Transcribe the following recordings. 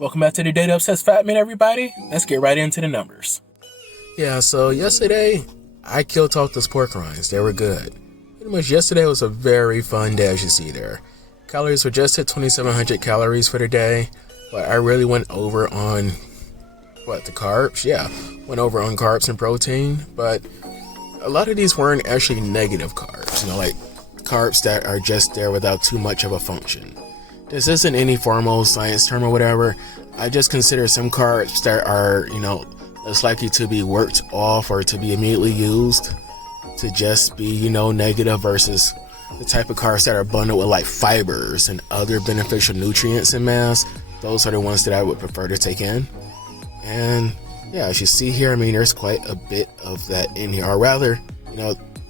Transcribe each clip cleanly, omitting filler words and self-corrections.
Welcome back to the Data Obsessed Fat Man, everybody. Let's get right into the numbers. Yeah, so yesterday, I killed off those pork rinds. They were good. Pretty much yesterday was a very fun day, as you see there. Calories were just at 2,700 calories for the day, but I really went over on, the carbs? Yeah, went over on carbs and protein, but a lot of these weren't actually negative carbs, like carbs that are just there without too much of a function. This isn't any formal science term or whatever. I just consider some carbs that are, less likely to be worked off or to be immediately used to just be, negative versus the type of carbs that are bundled with like fibers and other beneficial nutrients in mass. Those are the ones that I would prefer to take in. And yeah, as you see here, there's quite a bit of that in here. Or rather,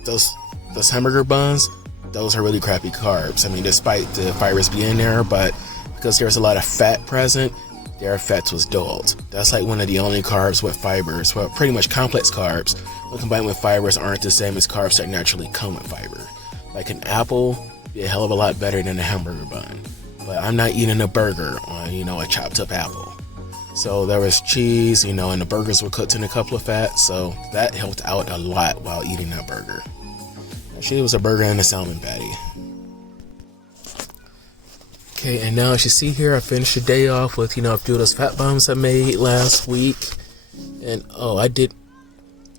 those hamburger buns, those are really crappy carbs. Despite the fibers being there, but because there's a lot of fat present, their fats was dulled. That's like one of the only carbs with fibers. Well, pretty much complex carbs, when combined with fibers, aren't the same as carbs that naturally come with fiber. Like an apple, be a hell of a lot better than a hamburger bun. But I'm not eating a burger on, a chopped up apple. So there was cheese, and the burgers were cooked in a couple of fats, so that helped out a lot while eating that burger. Actually, it was a burger and a salmon patty. Okay, and now as you see here, I finished the day off with, a few of those fat bombs I made last week. And,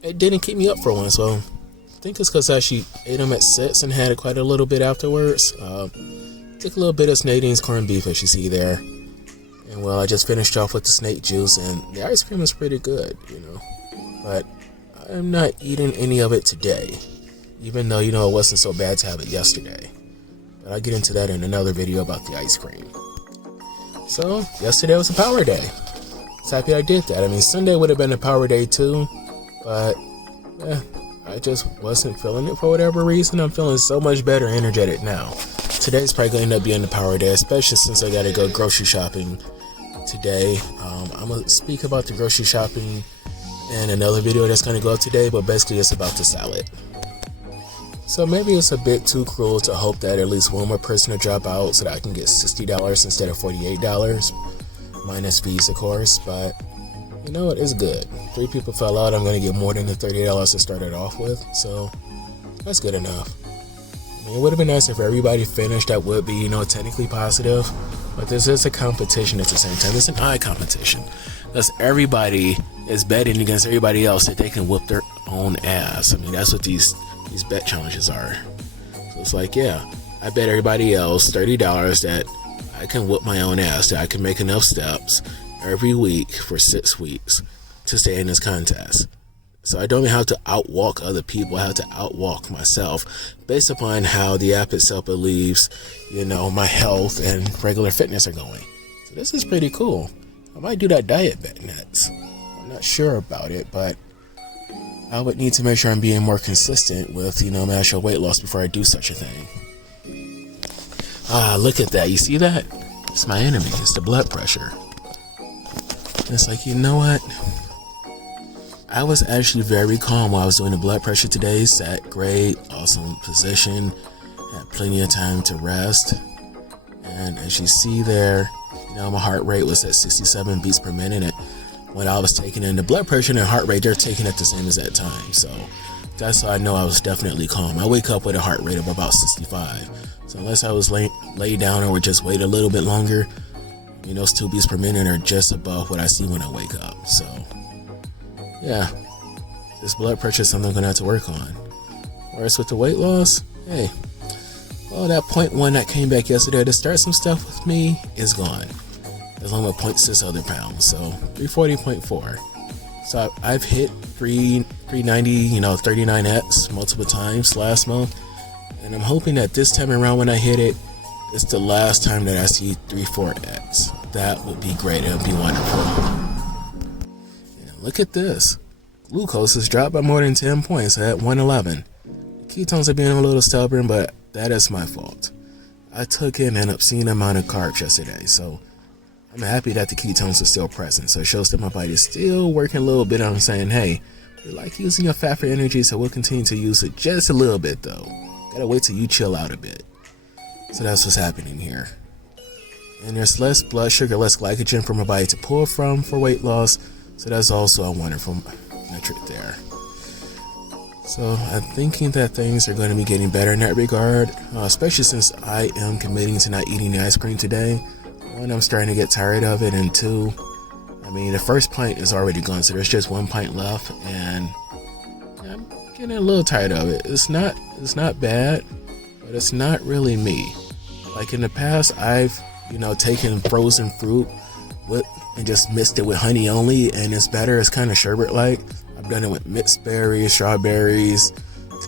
it didn't keep me up for one, so I think it's because I actually ate them at 6 and had quite a little bit afterwards. Took a little bit of Nadine's corned beef, as you see there. And, I just finished off with the snake juice, and the ice cream was pretty good, But I'm not eating any of it today. Even though, it wasn't so bad to have it yesterday. But I'll get into that in another video about the ice cream. So, yesterday was a power day. I was happy I did that. Sunday would have been a power day too. But, I just wasn't feeling it for whatever reason. I'm feeling so much better and energetic now. Today's probably going to end up being the power day, especially since I got to go grocery shopping today. I'm going to speak about the grocery shopping in another video that's going to go up today. But basically, it's about the salad. So maybe it's a bit too cruel to hope that at least one more person will drop out so that I can get $60 instead of $48, minus fees of course, but you know what, it's good. 3 people fell out, I'm going to get more than the $30 to start it off with, so that's good enough. It would have been nice if everybody finished, that would be, technically positive, but this is a competition at the same time. It's an eye competition, because everybody is betting against everybody else that they can whoop their own ass. That's what these bet challenges are. So it's like, yeah, I bet everybody else $30 that I can whoop my own ass, that I can make enough steps every week for 6 weeks to stay in this contest. So I don't have to outwalk other people, I have to outwalk myself based upon how the app itself believes, my health and regular fitness are going. So this is pretty cool. I might do that diet bet next. I'm not sure about it, but I would need to make sure I'm being more consistent with, my actual weight loss before I do such a thing. Look at that. You see that? It's my enemy. It's the blood pressure. And it's like, you know what? I was actually very calm while I was doing the blood pressure today. Sat great, awesome position, had plenty of time to rest. And as you see there, my heart rate was at 67 beats per minute. When I was taking in the blood pressure and the heart rate, they're taking it the same as that time. So that's how I know I was definitely calm. I wake up with a heart rate of about 65. So unless I was lay down or would just wait a little bit longer, those 2 beats per minute are just above what I see when I wake up. So yeah, this blood pressure is something I'm going to have to work on. Whereas with the weight loss, hey, that 0.1 that came back yesterday to start some stuff with me is gone. Along with 0.6 other pounds, so 340.4. So I've hit 390, 39x multiple times last month, and I'm hoping that this time around when I hit it, it's the last time that I see 34x. That would be great. It would be wonderful. And look at this. Glucose has dropped by more than 10 points at 111. Ketones are being a little stubborn, but that is my fault. I took in an obscene amount of carbs yesterday, so I'm happy that the ketones are still present, so it shows that my body is still working a little bit on saying, hey, we like using your fat for energy, so we'll continue to use it just a little bit though. Gotta wait till you chill out a bit. So that's what's happening here. And there's less blood sugar, less glycogen for my body to pull from for weight loss. So that's also a wonderful metric there. So I'm thinking that things are going to be getting better in that regard, especially since I am committing to not eating the ice cream today. One, I'm starting to get tired of it, and two, I mean, the first pint is already gone, so there's just 1 pint left, and I'm getting a little tired of it. It's not bad, but it's not really me. Like in the past, I've taken frozen fruit and just mixed it with honey only, and it's better. It's kind of sherbet-like. I've done it with mixed berries, strawberries.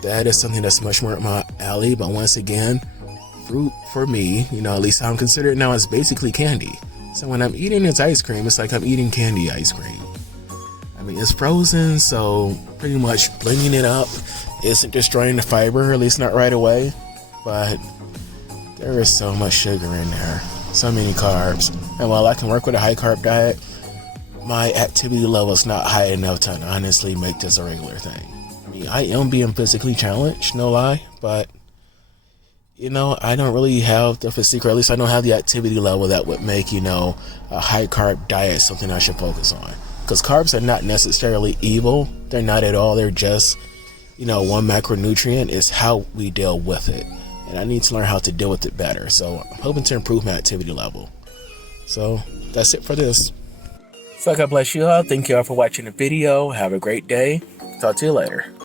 That is something that's much more up my alley. But once again, fruit for me, at least how I'm considering it now, is basically candy. So when I'm eating this ice cream, it's like I'm eating candy ice cream. I mean, it's frozen, so pretty much blending it up isn't destroying the fiber, at least not right away. But there is so much sugar in there, so many carbs. And while I can work with a high carb diet, my activity level is not high enough to honestly make this a regular thing. I mean, I am being physically challenged, no lie, but I don't really have the physique, or at least I don't have the activity level that would make, a high carb diet something I should focus on. Because carbs are not necessarily evil. They're not at all. They're just, one macronutrient. Is how we deal with it. And I need to learn how to deal with it better. So I'm hoping to improve my activity level. So that's it for this. So God bless you all. Thank you all for watching the video. Have a great day. Talk to you later.